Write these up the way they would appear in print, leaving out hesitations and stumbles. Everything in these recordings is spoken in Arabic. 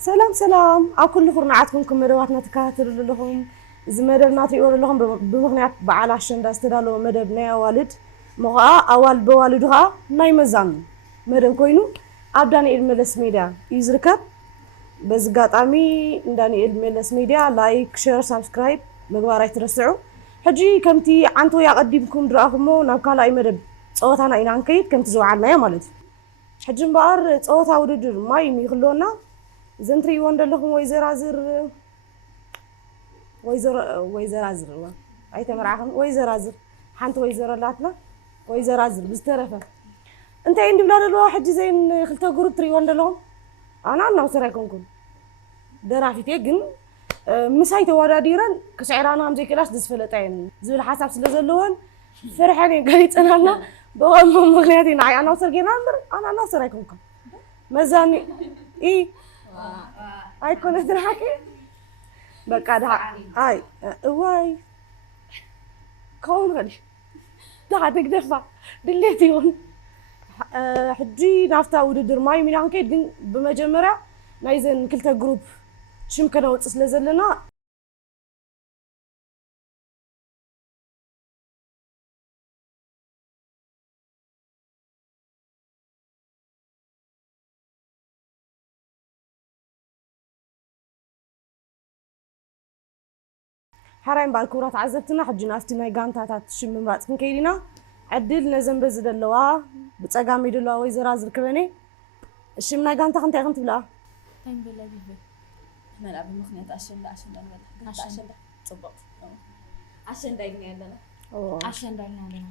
سلام سلام أكل خرنعتكم كمدواتنا تكاتل لهم زمدبنا تيور لهم بمغنيات بعلى عشان داستدالو مدبنا والد مغا أول بوالدها ناي مزان مدب كوينو أبداني الملس ميديا يزركب بس قاطعمي داني الملس ميديا لايك شير سبسكرايب مقبارة ترسعو حجي كمتي عنتو يقدمكم دراهمو نوكالا أي مدب صوتنا إن عنكيد كمتي زوعنا يا مالد حجي مبار صوتا ودجر ماي ميخلونا زنتري وندلهم ويزرازر أي تمرعهم ويزرازر حنت ويزرلاتنا ويزرازر بسترفة أنت عندي بلاد الواحد زين خلتا قرب تري وندلهم أنا وسراكمكم درافي تيجن مساي تواديران كسعرانا هم زي كلاش دسفلتين زول حسب سلزلون فرحاني قريت أنا لا بقول مغنياتي ناي أنا وسرجينا أنا وسراكمكم مزاني إيه هاي كنا تضحكي بقى ده هاي واي كون غادي ده تقدفها دليتيون حجي نافتا وددر ماي من عنكيد ግን بمجمرة نايزن كلتا جروب شم كنا وتصل زلنا حرايم بالكورات عزبتنا حجي نافتي ناي غانتاتات شم مبات كنكيدينا عدل نزن بزدلوا بصقامي دلوا ويزرازر كبني الشم ناي غانتا خنتي خنت بلا تايم بلا بيبي ملعب المخنيات عشان نملح عشان صبط عشان دايما عندنا عشان دايما عندنا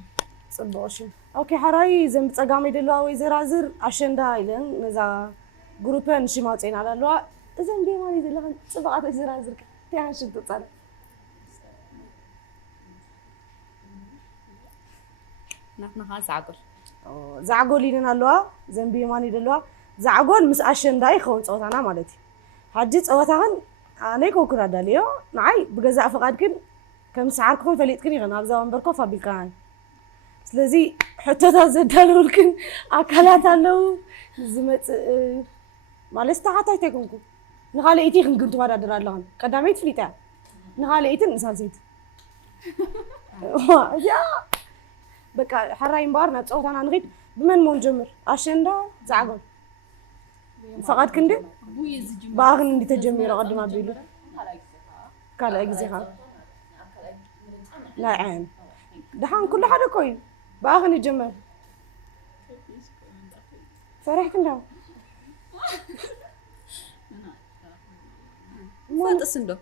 صبوشي اوكي حراي زن بصقامي دلوا ويزرازر عشان دايلن نزا جروبن شيماطين على لوا زن بيماني دلوا صبقات ويزرازر تيان شد تصال نحن زعقل زعقل لينا لوا زن بيماني دلوا زعقل مس عشان داي خون صوتنا مالتي حجي صوتان أنا كوكرا داليو نعي بجزاء فقادكن كم سعركم فليتكني غنا بزا ومبركو فابيلكان سلازي حتى تزدلولكن أكلات لو زمت مالست حتى تكونكو نخالي إيتي خنكنتو هذا درالان قدامي تفليتا نخالي إيتي نسالسيت يا بقى حرايم بارنا صوتنا نغيد بمن منجمر عشان دا زعقل فقط كندي باغن اللي تجميره قد ما بيلو قال اجزيها لا عين دحان كل حدا كوين باغن يجمر فرح كندا فات اسندو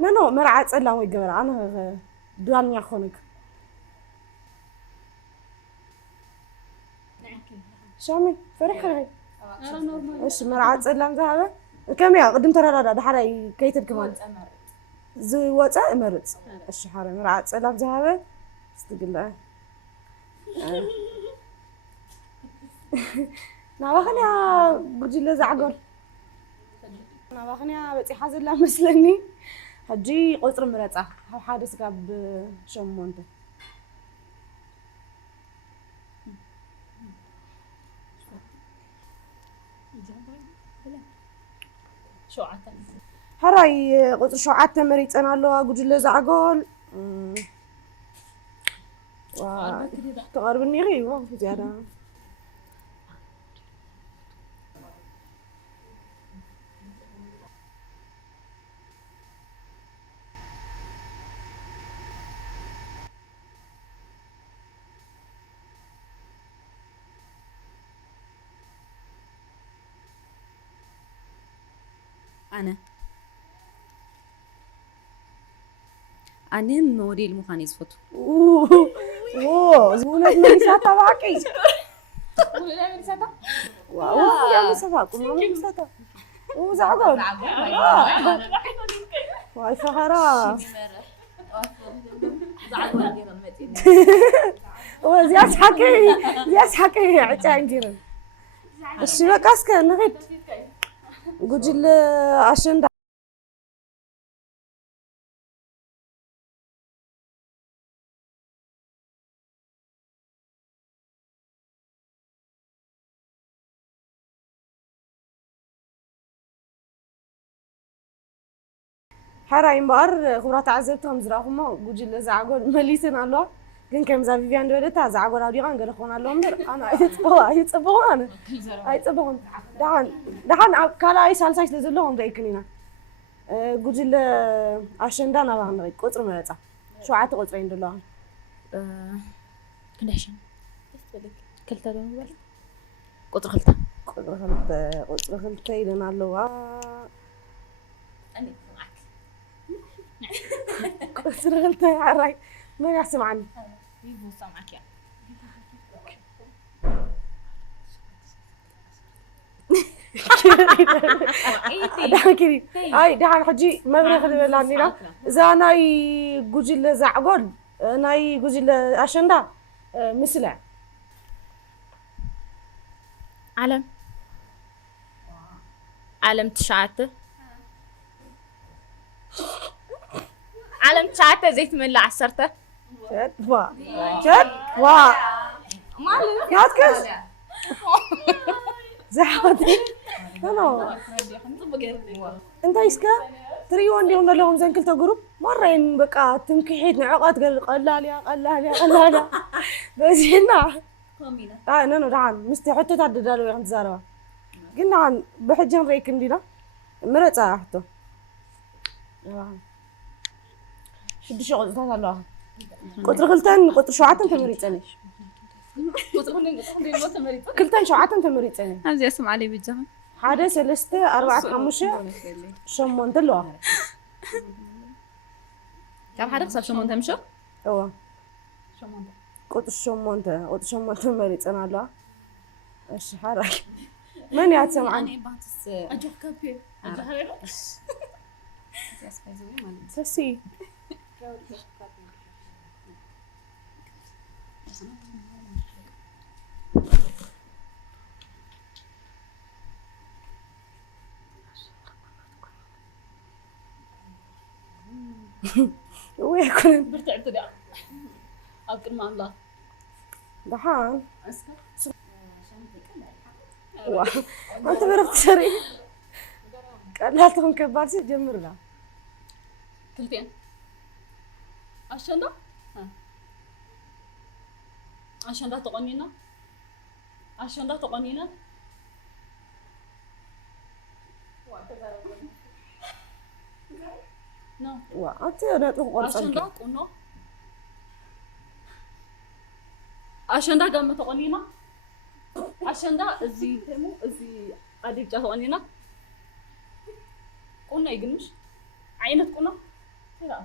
نو مرعى صلا وي جبر انا دوانيا خونك شامي فرح هاي ايش مرعى صلا ذهبه كم يا قدم ترى ده حدا كيتد كمان زي وصا امرص ايش حرام مرعى صلا ذهبه استقلا ناوخنيا برجي لزعقل ناوخنيا بصي حازلا مسلني حجي قصر مرصا حادث قاب شمونت شوعتا هراي قصر شوعتا مريت انا لو برجي لزعقل تقربني غي ما في زياده أنا موديل مخاني صفته اوه زبونة ميساتا باقي ولا من ساتا واو يا ميساتا كنا ميساتا وزعقل واي فخرا زياس حكي عتان جيرن الشبكة اسكن نغيد قجل عشان حراي مبار خبرات عزبتهم زراخما جوجل زعقول مليسنا الله كن كم زافيان دولتها زعقول هذي عن قال خونا لهم أنا يتصبوا أنا يتصبوا دحان كلا أي سال سايس لزلهم ذيكنينا جوجل عشان دانا بهم ذيك قطر مرتا شو عاد قطرين دولار كندحشن كلتا دون بال قطر خلتا يدنا الله أني معك قطر خلتا عراي ما يحسب عني يبو سامعك يا كذي هاي دحين حجي ما بناخذ بالنا إذا أنا يجوجل زعقول أنا يجوجل عشان ده مسلع علم تشعته علم تشعته زيت من العسرته شد وا مالك يا تكس زحمتي أنا أنت إيشكا تريون اليوم لهم زين كلتا جروب مرين بقى تمكحيت نعقات قلال بس هنا أنا دعان مستحيل تعددالو يا زاروا قلنا عن بحجن ريكن دينا مرت حتى شد شغل الله قطر خلتن قطر شوعتن تمريتني كلتن شوعتن تمريتني همزي اسمع علي بالجهن حدا سلسته 4 5 شمون دلوا كم حدا خسر شمون تمشو ايوه قطر شمون تمريتنا الله ايش حرك من يسمعني باتس اجح كابي اجح سسي وياكل برتعت ده اكل مع الله دحان انت برفت شري قالتهم كبارتي جمرنا كلتين عشان ده عشان ده تقنينا نو وانت انا تقول عشان ده قنو عشان ده قام تقنينا عشان ده زي تمو زي قديم جا تقنينا قلنا يجنش عينك قلنا لا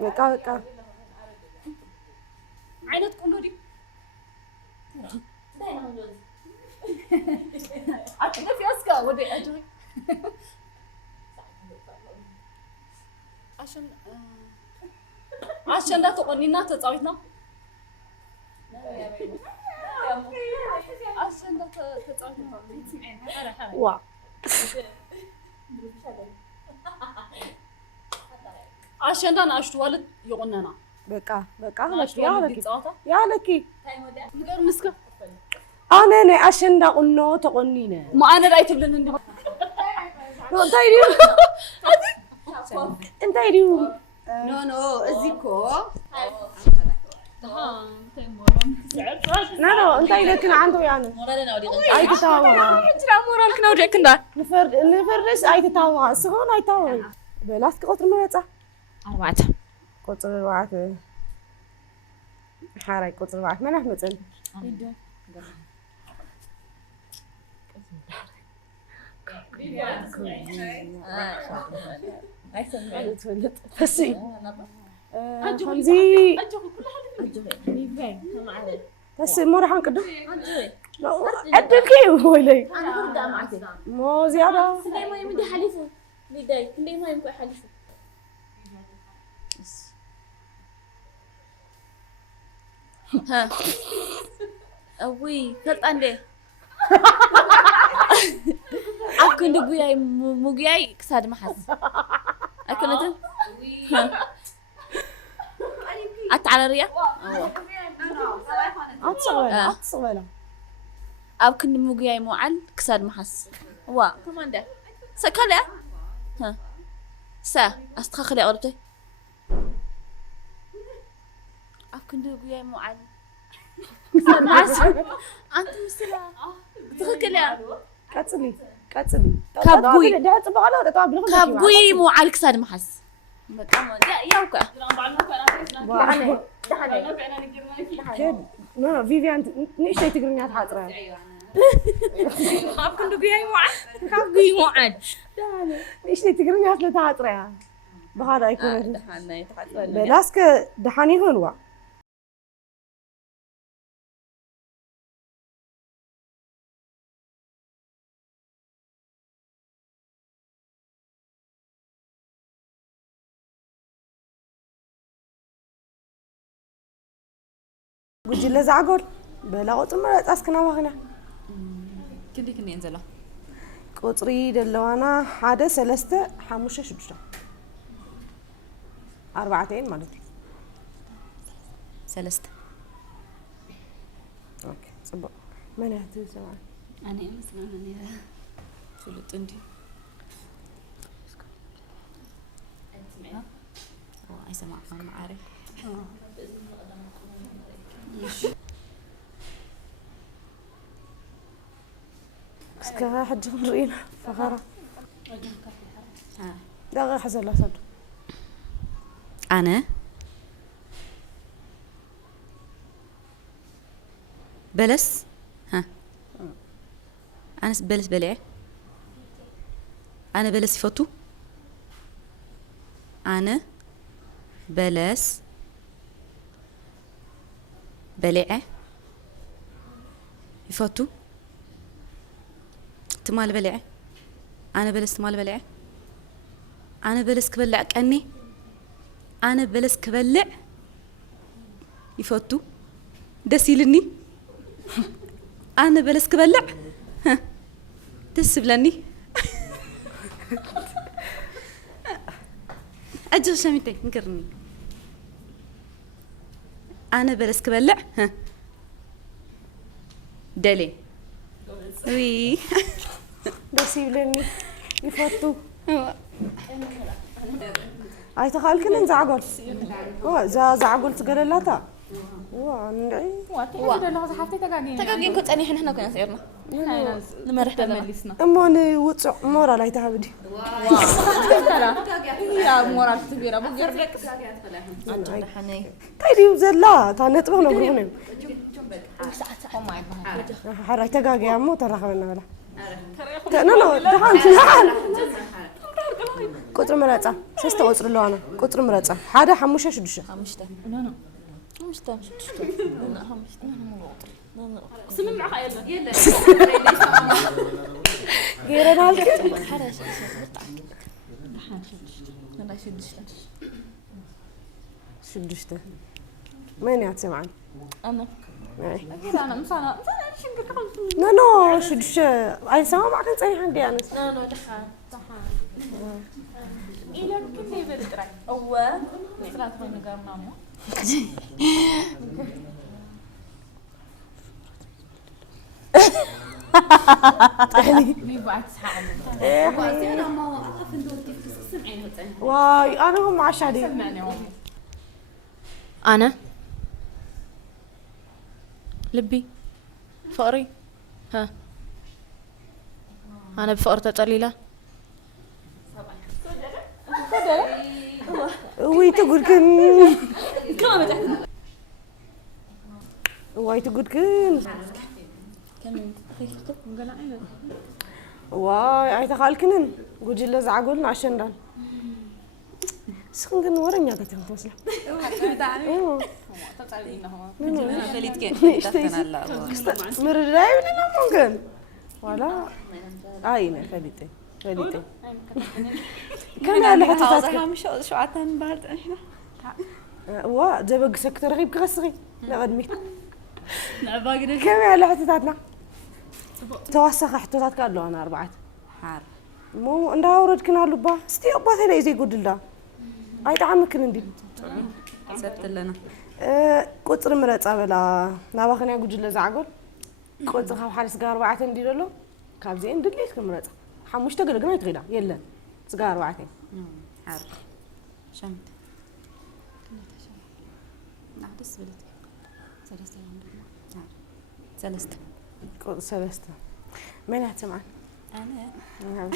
بقى عينك قلنا دي أكيد في أسكا ودي أجري عشان ده تقنينا تتصاويتنا عشان ده تتصاويتنا وا عشان ده ناشط والد يغننا بقى يا لكي نقدر نسكت أنا عشان ده قلنا تقنينا ما أنا رأيت بلنا انت يديو نو ازيكو لا انت يدك عنده يعني اي تتاوى حجرا مورالك نودي كندا نفرس اي تتاوى سخون اي تاوى بلاست قطر مرتا 4 قطر 4 حراي قطر 4 من احمد بسي خمزي بس مرة حنقدم أدلكي ويلي مو زيادة كندي ما يمدي حليفه ليداي كندي ما يمكن حليفه ها أوي فلت عندي أكون دقيقة مقياي كساد محس أكون أنت أتعلى ريا أتصولا أكون مقياي معل كساد محس وا كمان ده سكالة ها أستخخلي أغلبتي أكندو يا معلم أنت مسلا تخكلي قصلي كابوي ده صبغ له ده طبعا كابوي معلم كساد محس بقى يا يوكا كد ما فيفيان نيشتي تقرنيات حاضره خاب كندو يا معلم كابوي معلم نيشتي تقرنيات لتحاضره بهذا يكون دحنا يتحصل بلاسك دحاني هنوا قلت له زعقول بلا قطر مرات أسكن أبغنا كندي ينزله قطري دلوانا حدا سلسته حموشة شبشة 4 مالتي سلسته اوكي صبر من هتو سمع أنا مثلا أنا فلت عندي أي سمع أنا ما أعرف بس كذا حد مرينا فخرة ده غير حسن لا صدق أنا بلس ها أنا بلس بلع أنا بلس فوتو أنا بلس بلع يفوتو تمال بلع أنا بلس تمال بلع أنا بلس كبلع كأني أنا بلس كبلع يفوتو دسيلني أنا بلس كبلع ها دس بلني أجل شامتي نكرني أنا بلس كبلع ها دلي وي دسيلني يفوتو أي تخيل كنا نزعقول زعقول تقللاتا تقاقين كنت أني حنا كنا سيرنا لما رحت مليسنا أماني وطع مورا لا يتهبدي يا مورا تبيرا بقربك كايدي وزلا تانت بغنا بغنا حراي تقاقي عمو ترى خلنا ولا تنو دهان قطر مرصع سسته قطر له انا قطر مرصع حدا حموشه شدشه خمسة خمسة سمي معها يلا غيرنا هالك حدا شدشته مين يتسمعن أنا انا أنا مثلا نو شدشه اي سما ما كان صحيح عندي انا لا دحان إلى كم يبدأ أو مثلا تقول نقام نامو واي انا هم عشادي أنا لبي فقري ها أنا بفقر تقليلة وي تقول كن واي تقول كن واي اي تخال كنن قجل زعقولنا عشان دان سخن ورنيا كتير توصل مرراي ولا ممكن ولا اينا خليتي كم على حتى مش شو عتان بعد احنا وا جبق سكتر غيب كغسغي لا قدمي كم على حتتاتنا توسخ حتتات قالوا انا 4 حار مو እንዳውረድ كنالو با استي ابات هنا يزي يقوللا اي طعمك ندي سبتلنا ቁጥር ምረጻ በላ ናባኸና ጉጅለ ዛዕጎል ቁጥር ካብ ሓደስ ጋር 4 እንዲደሎ ካብዚን ድሊት ክምረጻ ሓሙሽተ ገለግና ይትኺዳ የለን ዝጋር 4 عارف شمت نعدس بلتي ثلاثة عارف ثلاثة مين هتسمعن أنا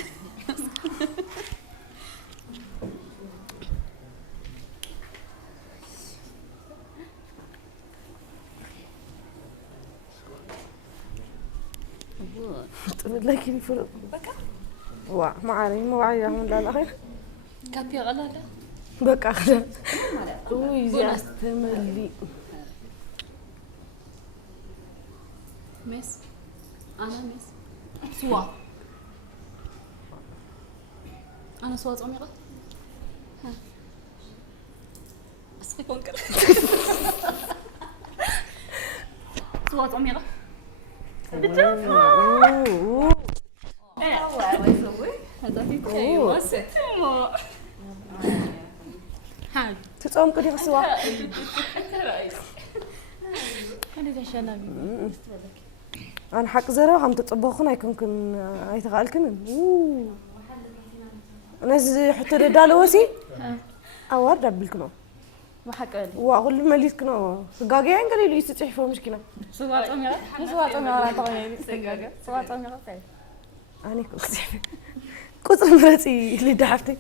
لكن فرق وا ما عارف ما وعي هم لا لا كابي غلا بقى خلاص ويجي استملي مس أنا مس سوا أنا سوا طميرة ها أسقي كونكر سوا طميرة هذا في كي واسط حال تتصوم كده سوا أنا تشنبي أنا حق زرا هم تطبخون يكون يتغالكن ناس حتى دالوسي أورد بالكنو ما حكالي وأقول مليت كنو سجاجي قال لي يستحفوا مشكلة سوا طميرة سوا طميرة طبعا سجاجة سوا طميرة فين أنا كنت مرتي اللي دعفتي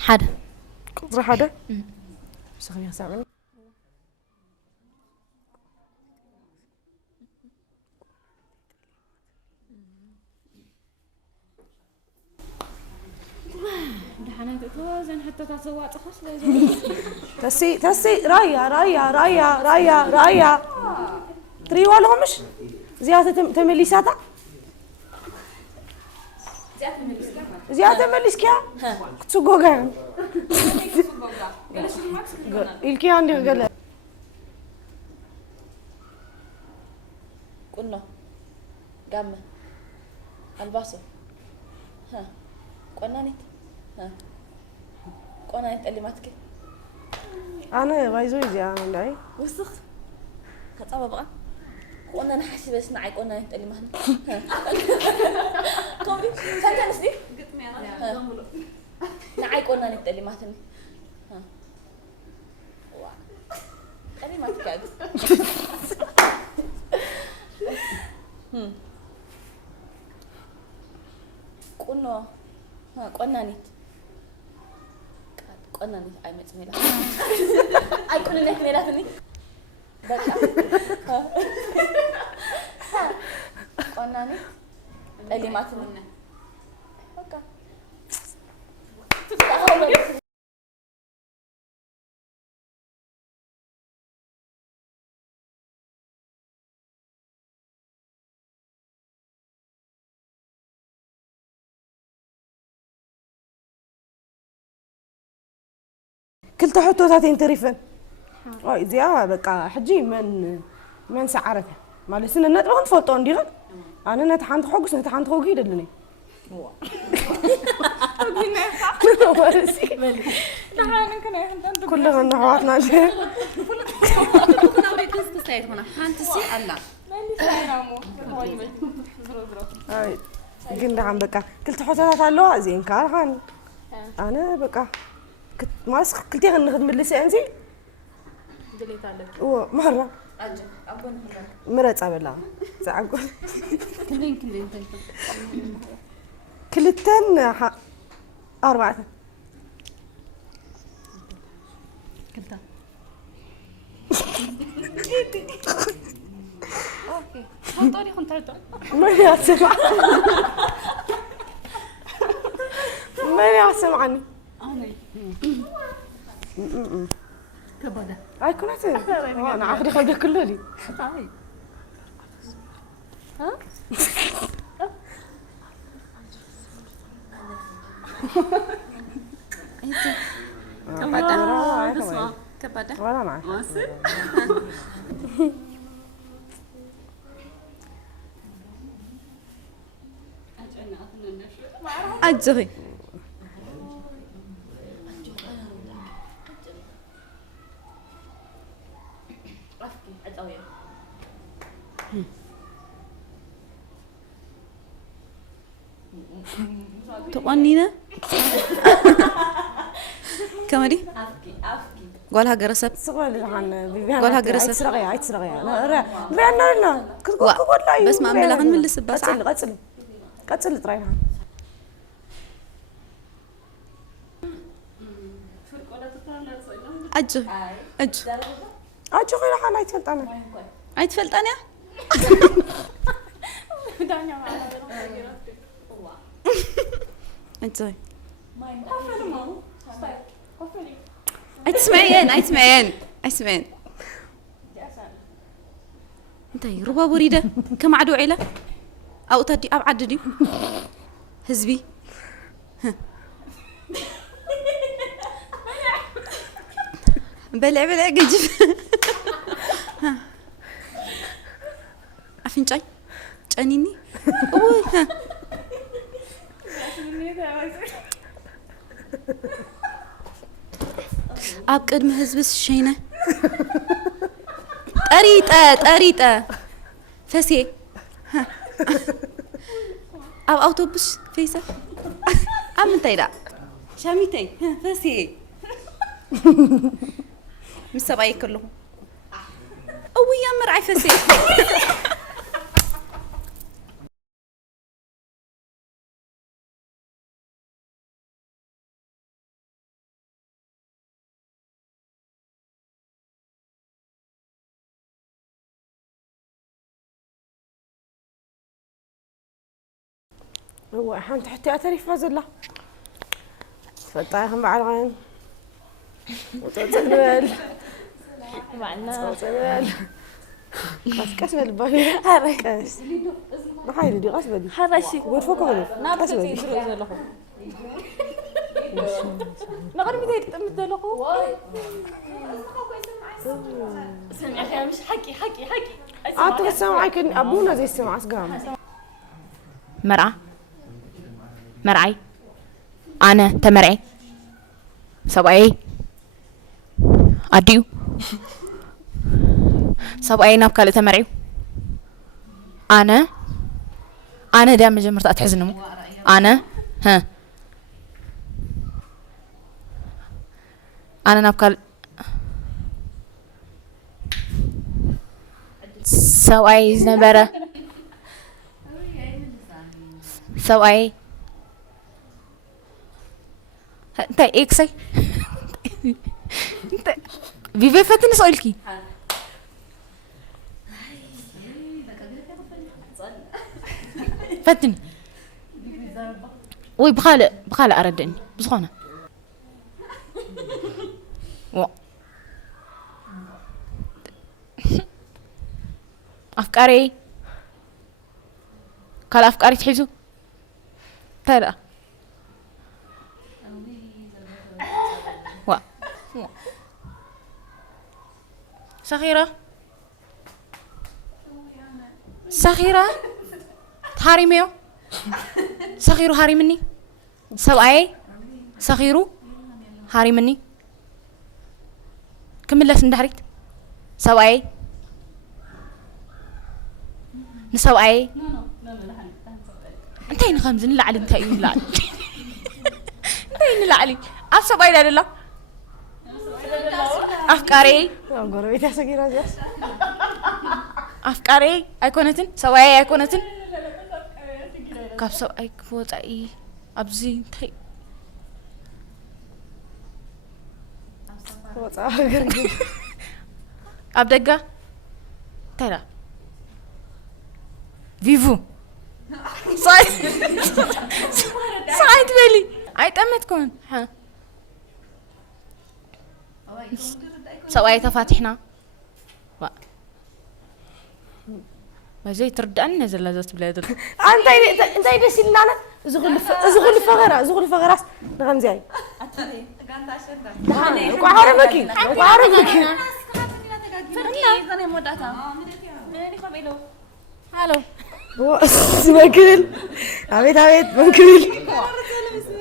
حدا كنت حدا سخني سامعني دحنا تتوازن حتى تصوات خش تسي رايا تري والهمش زيادة تمليساتا زيادة مليسكيا تسوقوغا إلكي عندي قال قلنا قام الباسو ها قنانيت ها قنانيت اللي ماتك أنا بايزوي زي أنا لاي وسخ كتصاب بقى قلنا نحسي بس نعي قنانيت اللي مهنا كومي سنتين نسدي نعي قنانيت اللي مهتني ها اللي ماتك قلنا ها قنانيت أي متميلة أي كل اللي ميلاتني بقى قنانيت اللي ما تمنى بقى كلتا حطوتاتين تريفن أي زيها بقى حجي من سعرتها مالي سنة نتبغن فلطون ديغن أنا نتحانت حوقس نتحانت حوقي دلني كلها نحواتنا كنا بيكوس كسيت هنا فانتسي الله أي قلنا عم بقى كلتا حطوتات علوها زين كارهان أنا بقى كنت ماسك كلتي غنخدم اللي أنتي دليت عليك مرة أجل أبون مرة تعملها تعقول كلين كلتن أربعة كلتا أوكي خنطوني خنطرته ماني أسمع ماني أسمع عني كبدا هاي كنت أنا عارفة خلده كله لي هاي ها كبدا كبدا ولا معك واصل أجري تقنينا كمدي قولها جرسب سؤال عن بيبيان قولها جرسب سرقيا لا بس ما أملا غن من لسه بس قتل طرينا أجو غير حنا يتفلتنا عيد فلتانيا أنت أي تسمعين أنت ربا بريدة كم عدو عيلة أو تدي أو عددي هزبي بلع قجف عفين جاي جانيني أوه ها أبقد مهزبس الشينة طريقة فسي ها أو أوتوبس فيسا أم تيدا شاميتين فسي مسبعي كلهم أوي يا مرعي فسي هو حان تحتي اعترف فازله فتاهم على العين وتتنال معنا كاس بالباهي كاس ما حيدي دي غصبه دي حرشي وفوق منه نابس يدرو زلخو نقدر متى متدلخو سمع يا مش حكي عطوا السمع كان ابونا زي السمع اسقام مرعي أنا تمرعي سبعي أديو سبعي نبكال تمرعي أنا دائما جمرت أتحزنمو أنا أنا نبكال سبعي زنبرة سبعي انت اكسي انت فيفي فتني سؤالكي فتني وي بخالة أردني بزخونة أفكاري قال أفكاري تحيزو ترى صغيرة هاريميو صغيرو هاري مني سبعي صغيرو هاري مني كمل لس ندحريت سبعي نسبعي انتين خمس نلعلي انتين نلعلي انتين نلعلي سبعي لا لا أفكاري غربيتها صغيرة جالس أفكاري أيكونتن سواي أيكونتن كابسو أي كفوت أي أبزين تي أبدقة ترى فيفو صايد بلي أي تمتكون ها سواي تفاتحنا ما زي تردأنا زلازات بلاد انت يدس لنا زغل فغرة نغم زي وعارفكي هالو ماكل عبيد ماكل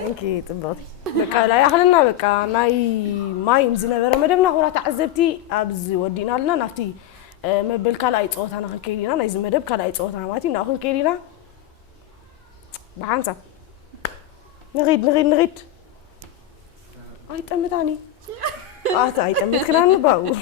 انكي تبطي بقى لا يخلنا بقى ماي مزنا بره مدبنا خورا تعذبتي ابز ودينا لنا نفتي مبل كلاي صوت انا كيدينا نايز مدب كلاي صوت انا ماتي ناخذ كيدينا بحانسا نغيد أي تمتاني أي تمت كنا نباو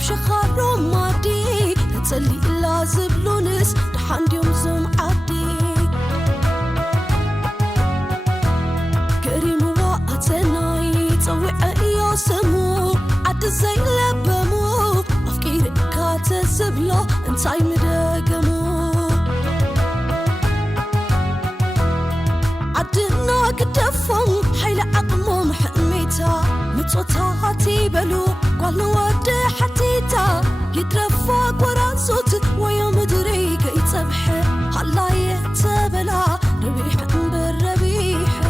شخارو مادي تسلي لازم لونس دحان يوم زوم عدي كريم وقتناي تسوي أيو سمو عد زي لبمو أفكير كاتسبلو انتاي مدقمو عدنا قدفهم حيل عقمو محميتا متصوتاتي بلو قالنا ود حتيتا يترفق ورا صوت ويا مدري كي تصبح هلا يتبلا ربيح بالربيح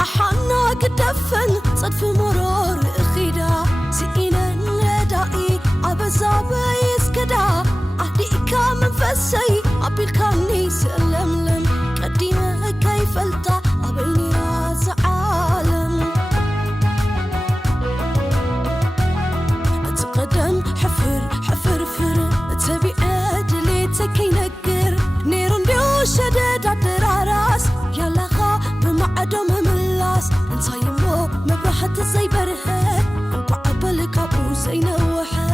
أحنا قدفن صدف مرور خيدا سئينا ندائي أبزاب يسكدا أهديك من فسي أبي الكاني سلملم قديمة كيف التا أبيني راس عالم تقدم حفر تبي أدلي تكي نقر نيرون ديو شدد عدراراس يلا خا بمعدوم ملاس انتا يمو مبرحة زي برهة وقعبلك أبو زي نوحة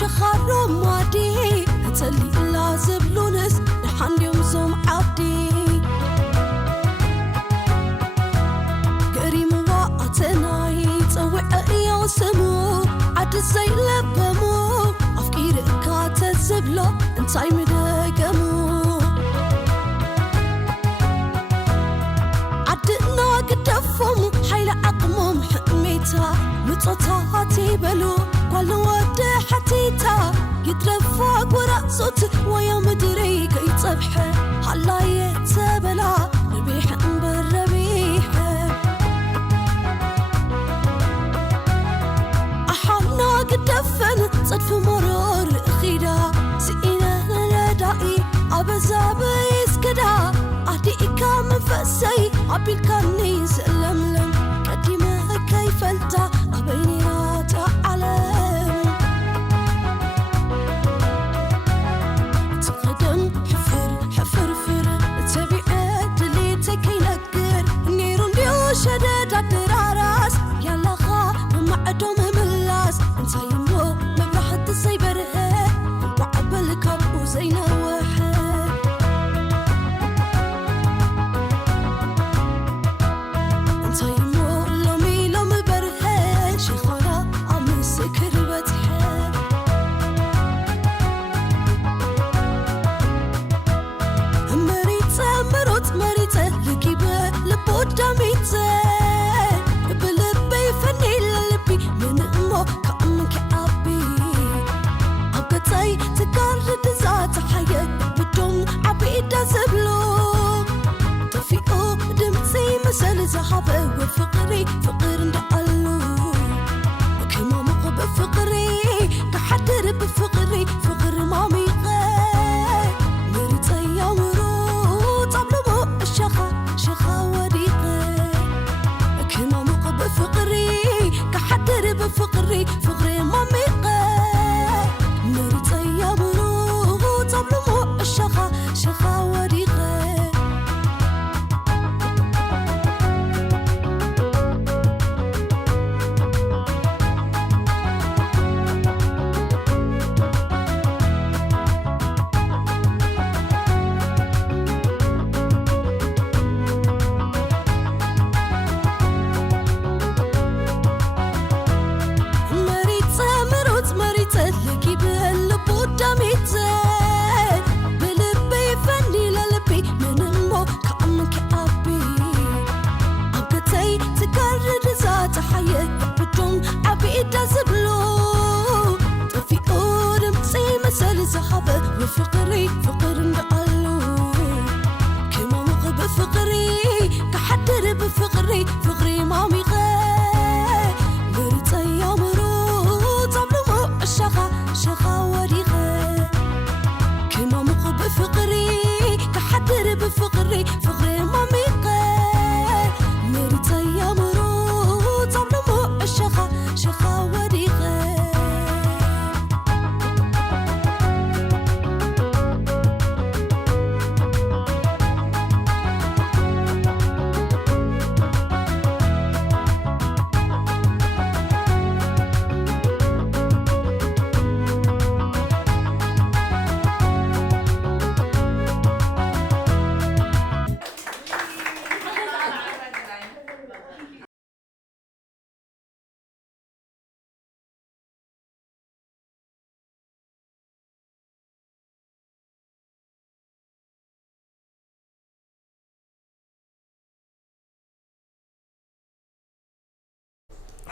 شخارو مادي تسلي لازم لونس دحان يوم زوم عدي قريم وقتناي تسوي أيو سمو عد زي لبمو أفكير كاتسبلو انتاي مدقمو عدنا قدفهم حيل عقمو محميتا متصوتاتي بلو قالنا ود حتيتا يترفق ورا صوت ويا مدري كي تصبح هلا يتبلا ربيح بالربيح أحنا قدفن صدف مرور خيدا سئينا ندائي أبزاب يسكدا أهديك من فسي أبي الكاني سلملم قديمة كيف التا أبيني رات علم تقدم حفر تبي أدلي تكي نقر نيرون ديو شدد عدراراس يلا خا بمعدوم ملاس انتا يمو مبرحة زي برهة وقعبلك أبو زي نوحة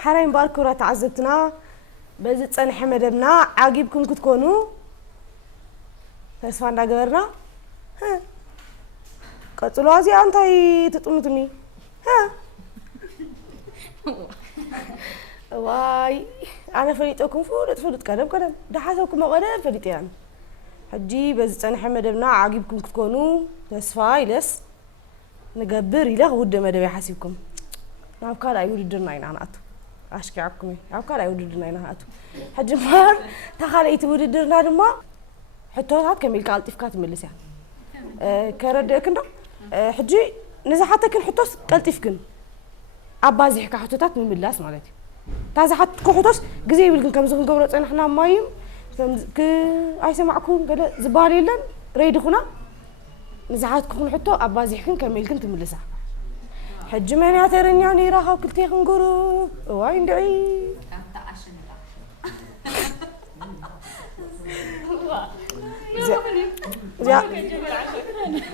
حراي مبارك ورا تعزبتنا بزي تصنح مدبنا عاقبكم كتكونوا تسفان دا قبرنا ها قتلوا زي انتي تطمتني ها واي انا فريتكم فلت قدم دا حسبكم قدم فريت يعني حجي بزي تصنح مدبنا عاقبكم كتكونوا تسفاي لس نقبر إله ود مدبي حسيبكم نعم كلا يودرنا إن أنا أتو أشكي عكمي نعم كلا يودرنا إن أنا أتو حجي مار تخيل يتودرنا دما حتى هاد كميل قال تفكات ملسا كرد كندا حجي نزحتك كن حتى قال تفكن أبازي حكا حتوتات من باللاس مالتي تازحت كحتوس جزي بيلكن كم زخن قبرت إن إحنا مايم ك أي سمعكم قال زبالي لن ريدخنا نزحات كون حتى أبازي حكن كميل كنت ملسا حج من يعترني راها كلتي خنقرو وين دعي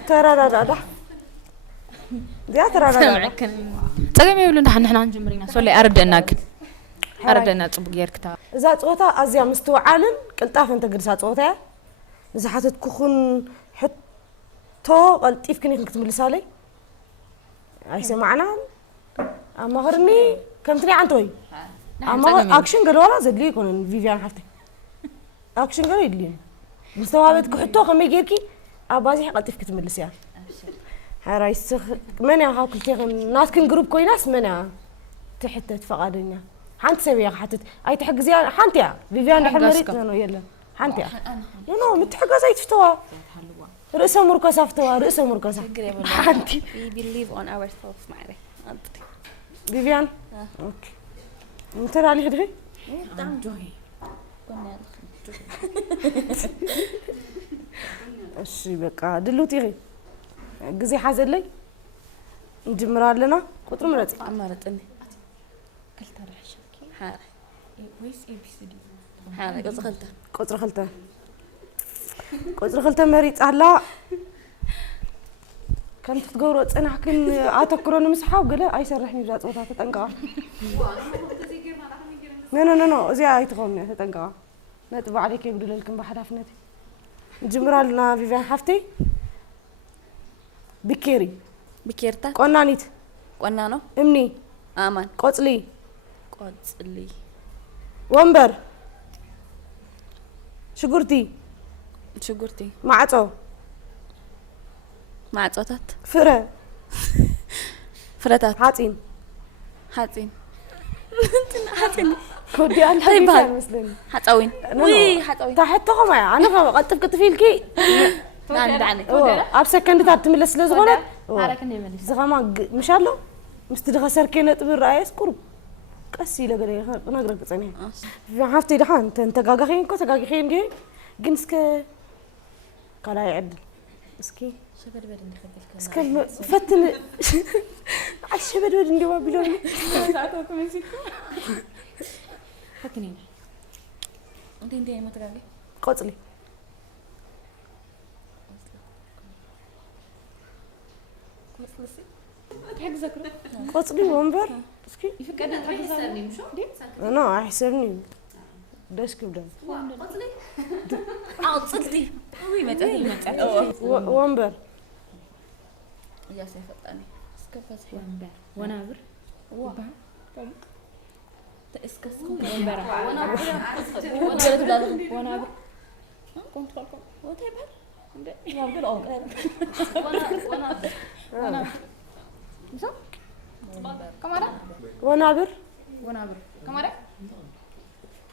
ترى لا ترى لا تقوم يقولون نحن نجمرينا سولي أردنا طبق يركتا إذا صوتا أزيا مستوى عالم قلتاف أنت قرصات صوتا نزحات كخون حتى قلت يمكن كنت ملسالي أي سمعنا أما غرني كنتني عن توي أما أكشن قالوا لا زد لي يكون فيفيان حفتي أكشن قالوا يدلين مستوى بيتك حتى خمي جيركي أبازي قلت يفكت ملسيا هرايس من يا هاكل تيغن ناس كن جروب كويناس منا تحت تفقدني حنت سويها حتى أي تحق زيادة حنت يا فيفيان حمريت أنا يلا حنت يا يلا متحقق زي تفتوى رئيسة مركزة فتوى رئيسة مركزة حنتي we believe on ourselves معنا فيفيان اوكي انت علي هدري دام جوي እሺ በቃ ድሉት ይሄ ግዜ ሓዘለይ እንጀምራለና ቁጥር ምረጥ አማረጥኒ حالة ويس اي بي سي دي حالة قطر خلته مريت على كانت تقولوا انا كن اتكرون مسحه وقال اي سرحني بذات صوتها تطنقع نو زي اي تخون تطنقع نطبع عليك يبدل لكم بحدافنتي نجمرالنا فيفيان حفتي بكيرتا قنانيت قنانو امني امان قصلي ومبر شغورتي معصوتات فرتات حاطين كودي أنا حبيبها مسلم حطوين وي حطوين تحتهم أنا قلت فيلكي دعني أبسك كنت تعتملس لزغنا حركني ملي زغما مش الله مستدخل سركينة تبي رئيس قرب قسي لقري نقرأ ثانية في حفتي دحان تنتقاقين كتقاقين جي جنسك كلا يعدل اسكي شبد بدن خدك اسكي فتن على الشبد بدن جوا بلوني ساعتكم يسكوا حكني انت ما تقاقي قصلي قصلي ومبر اسكي يفكرني تحسبني مشو انا احسبني دسك بدن قصلي عصلتي وي متى ومبر يا سيف الثاني اسكفس ومبر ونابر تاسكس ومبر ونابر كنت فاكر وتبر يا بقول اوكي ونابر صح كمارا ونابر كمارا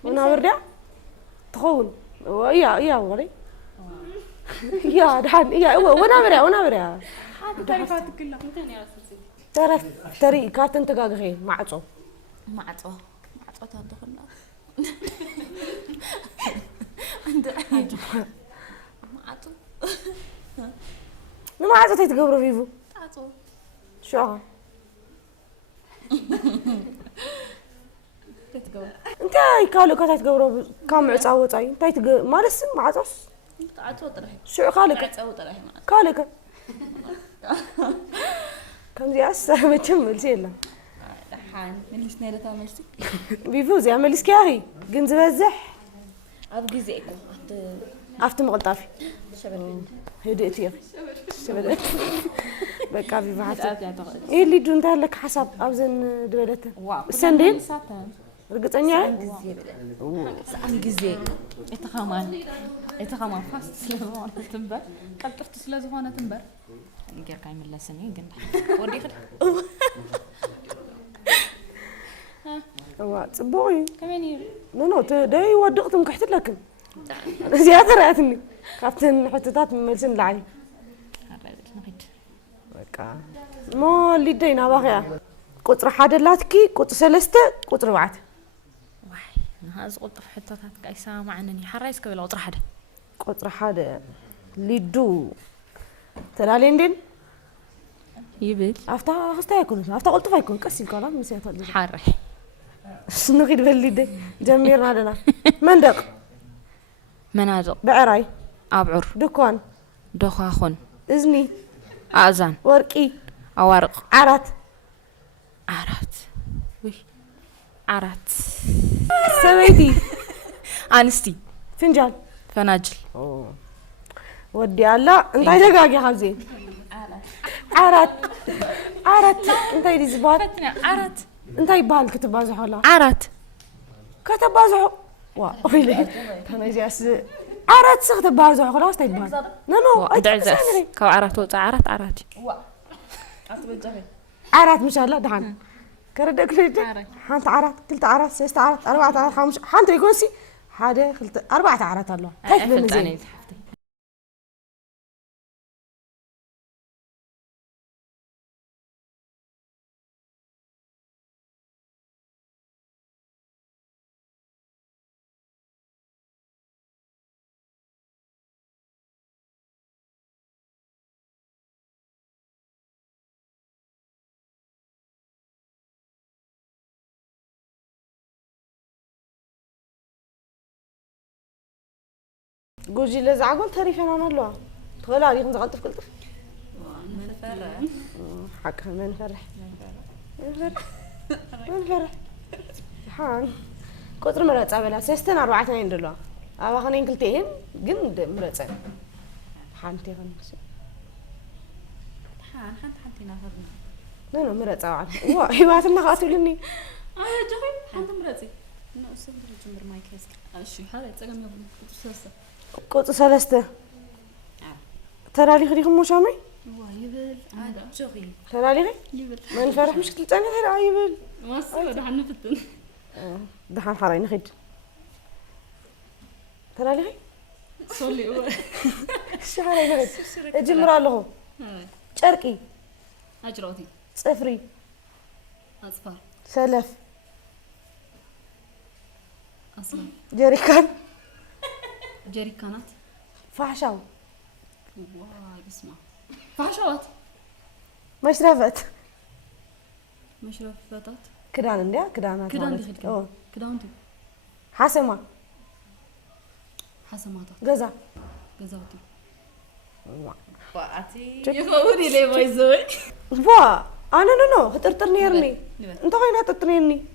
ونابر ده تخون يا وري يا دحان يا ونابر يا تعرفات كلها تعرف طريق كارتن تقاقغي معصو تدخلنا معصو تيتقبروا فيفو شو انت كالو كتا تقبروا كام عصاوطاي انت مالس معصوس تعطو طرحي شو خالك عصاو طرحي كالك كم دي أسا بتشمل سيلا دحان مليس نيرتا ملسي بيفوز يا مليس كياغي جن زبزح اب جزيكو أفت مقطافي شبل هديت يا شبل بقى في بعض إيه اللي دون لك حسب أوزن دولته سندين رقتني سأم جزء إتخامان فاست سلزونة تنبر قلت سلزونة تنبر نجير كاي من لسنين جنح ودي خد وا صبوي كمان يري نو تداي ودقتم كحت لكم زيادة رأتني كابتن حطيتات من ملسن العلي بقى ما اللي دينا باغيا قطر حدا لاتكي قطر سلسته قطر وعد هذا قلت في حتتات قايسة معنني حرايس قبل قطر حدا قطر حدا اللي دو تلالين دين يبل أفتا خستا يكون أفتا قلت فيكون كسي الكلام مسيت هذا حرح شنو غير باللي دي جميرنا لنا مندق منادق بعراي أبعر دكان دخاخن إذني آذان ورقي أوارق عرات وي عرات سويتي أنستي فنجان فناجل ودي الله انت دقاقي خبزين عرات انت يدي زباد عرات انت يبال كتب بازحو لا عرات كتب بازحو ويلي انا جاس عرات سخت بازحو خلاص تيبال نو دعزاس كو عرات وطا عرات عرات مش الله دحان كردك ليدي حانت عرات كلت عرات سيست عرات 4 عرات 5 حانت يقولسي حدا خلت 4 عرات الله كيف بالمزين قولي لزعقول تريفين أنا الله تقولي عليكم زغلت في كل طرف حق ما نفرح حان كتر مرات عملها 6 4 دولار أبغى خليني قلتين جند مرات حانتي خلنا حانتي نافر لا مرات عوض هي ما خاطرني جوي حانت مراتي لا أصبر جمر ماي كيسك شو هذا تسلم يا ابني كنت سلسته ترى لي خليكم مش عمي يبل جوي ترى لي يبل ما نفرح مش كنت أنا ترى يبل ما صار دحين نفتن دحين حرين خد ترى لي صلي هو شعري خد الجمرة له شرقي أجراتي صفري أصفر سلف أصفر جريكانات فحشاو واي بسمع فحشوات مشرفت مشرفتات كدان انديا كدانات كدان دي خد كدان دي حسمة حسماتات غزا غزاوتي وقعتي يفوري لي بايزوي بوا انا نو خطرتني يرني انت وين هتطريني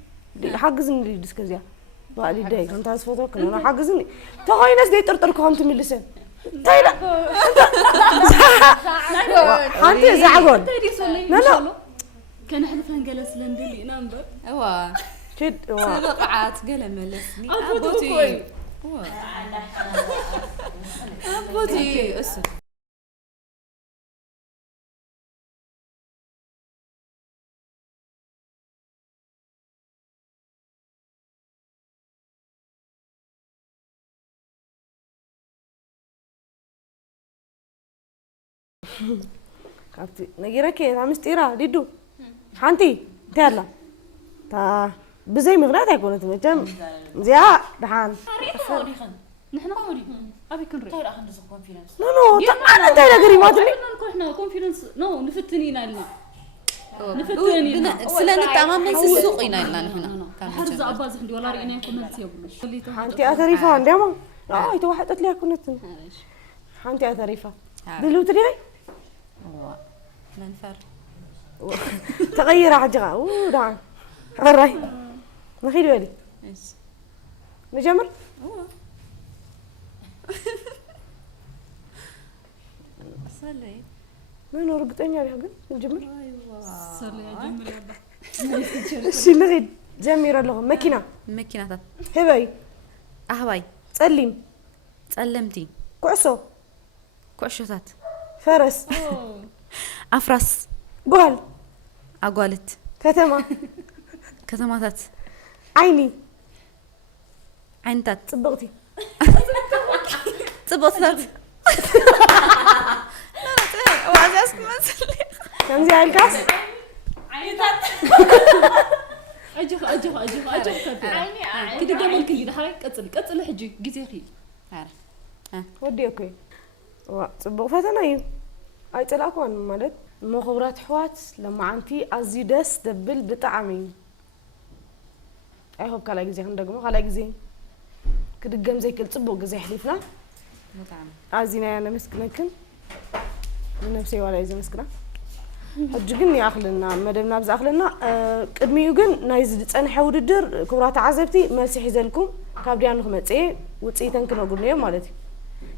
حجزني ديسكزيا بعد داي كنت عايز فوتو كنا حجزني تغاي ناس دي ترتركم تملسن تايلا انت زعقون لا كان احنا فنجلس لندلي نمبر ايوا جد سبقعات قال ملسني ابوتي ابوتي اسف كابتي نجيرك يا مستيرة ديدو حانتي تيلا تا بزي مغنات يكون تمجم زيا دحان نحن قوري ابي كنري طير اخن دزو كونفيدنس نو انا تايلا قريمات لي احنا كونفيدنس نو نفتنينا لنا سلان تمام من السوق هنا هنا كان حرز اباز عندي ولا رأينا يكون نتيبلش حانتي اثريفة عندي ما لا هي واحد قالت لي كنت حانتي اثريفة دلو تري منفر تغير عجقة دعان قراي نخيل ولي ايش نجمر صلي ما ربطني عليها قل نجمر صلي يا جمر يا با شي نغيد جميرة لهم ماكينات هباي اهواي تسلم ጸለምቲ كعسو ኩዕሾታት فرس ኣፍራስ قهل ኣጓልት ከተማታት عيني ዓይነታት صبغتي ጽቡቕታት ዋዛስ ትመስል كم زي الكاس أجو كده جمال كلي ده هاي قتل حجي جزء خيل ودي اوكي صبغ فتنا ايو اي طلاقون مالت مخبرات حوات لما عنتي ازي دس دبل بطعمي اي هوب كلا غزي خندغمو كلا غزي كدغم زي كل صبغ غزي حليفنا ازينا انا مسكنكن نفسي ولا اذا مسكنا حجقني اخلنا مدبنا بز اخلنا قدميو جن نايز تصنح وددر كبرات عزبتي ملسي حيزلكم كابديانو خمصي وصيتن كنغنيو مالتي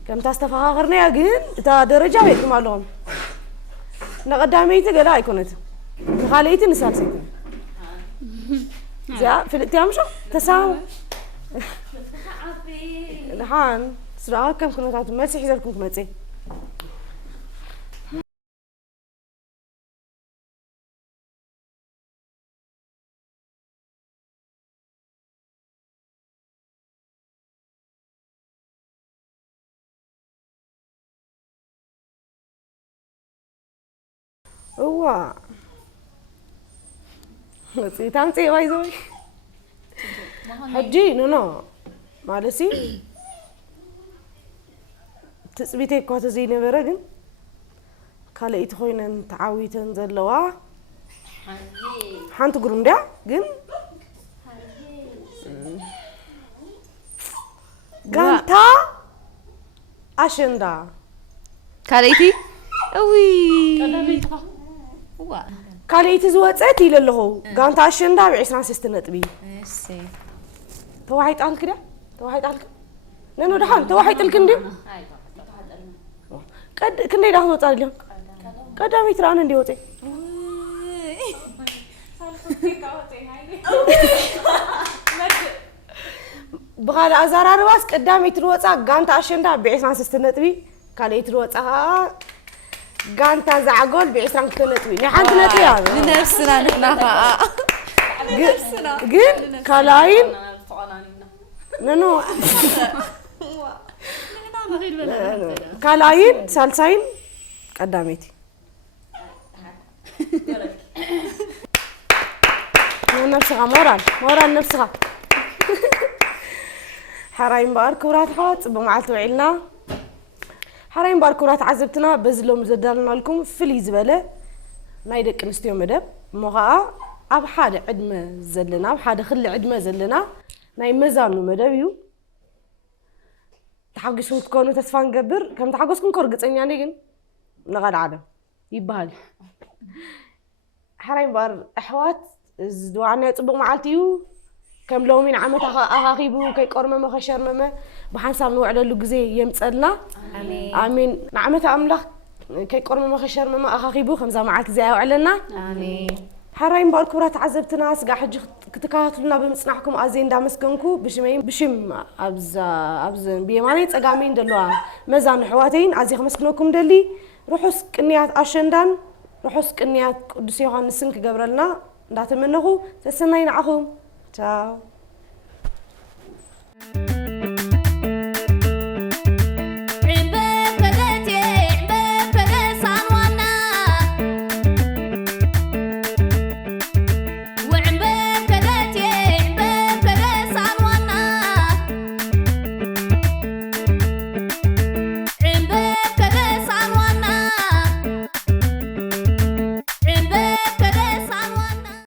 كم تستفاخرنا يا جن تا درجه بيت مالهم نقداميتي غلا ايكونت خاليتي نسالسيت زا فلتي امشو تساو الحان سرا كم كنتات ملسي حيزلكم خمصي هو تامتي وايزوي حجي نو مالسي تثبيتي كوتا زي نبره ግን ካልእቲ ኮይነን ተዓዊተን ዘለዋ ሓንቲ ጉሩምዳ ግን ጋንታ ኣሸንዳ ካልእቲ እዊ ካልእቲ ዝወፀት ኢለ ኣለኹ ጋንታ ኣሸንዳ ብ26 ነጥቢ እሺ ተዋሒጣልክ ዳ ተዋሒጣልክ ነኖ ድሓን ተዋሒጥልክ እንዲ قد كني راح توصل اليوم قدامي ترى انا اللي وطي بغال ازار رواس قدامي تروصا غانتا اشندا ب26 نطبي كالي تروصا غانتا زعقول ب22 نطبي ني حنت نطبي لنفسنا نحن قل كالاين نو كالاين سالساين قداميتي نفسها مورال نفسها حرايم بار كورات حوت بمعلت وعيلنا حرايم بار كورات عزبتنا بزلوم زدالنا لكم فلي زبله نايدك نستيو مدب مغا اب حاده عدمه زلنا اب حاده خلي عدمه زلنا ناي مزانو مدبيو تحققوا تكونوا تسفى نقبر كم تحققوا كورقصني يعني ግን نغاد عالم يبهال حرايم بار احوات زدوعنا يطبق معلتيو كم لومين عمت اخاخيبو كي قرمه مخشرمه بحنساب نوعدلو غزي يمصلنا امين نعمت املاح كي قرمه مخشرمه اخاخيبو خمزا معلت زي يوعلنا امين حرايم بار كبرات عزبتنا سقا حج كتكاتلنا بمصنعكم ازين دامسكنكو بشمين بشم ابز بيماني صقامين دلوا مزان حواتين ازي خمسكنكم دلي روحوا سقنيات اشندان روحوا سقنيات قدس يوحنسن كغبرلنا እንዳተመነኹ ተሰናይ ንዓኹም ቻው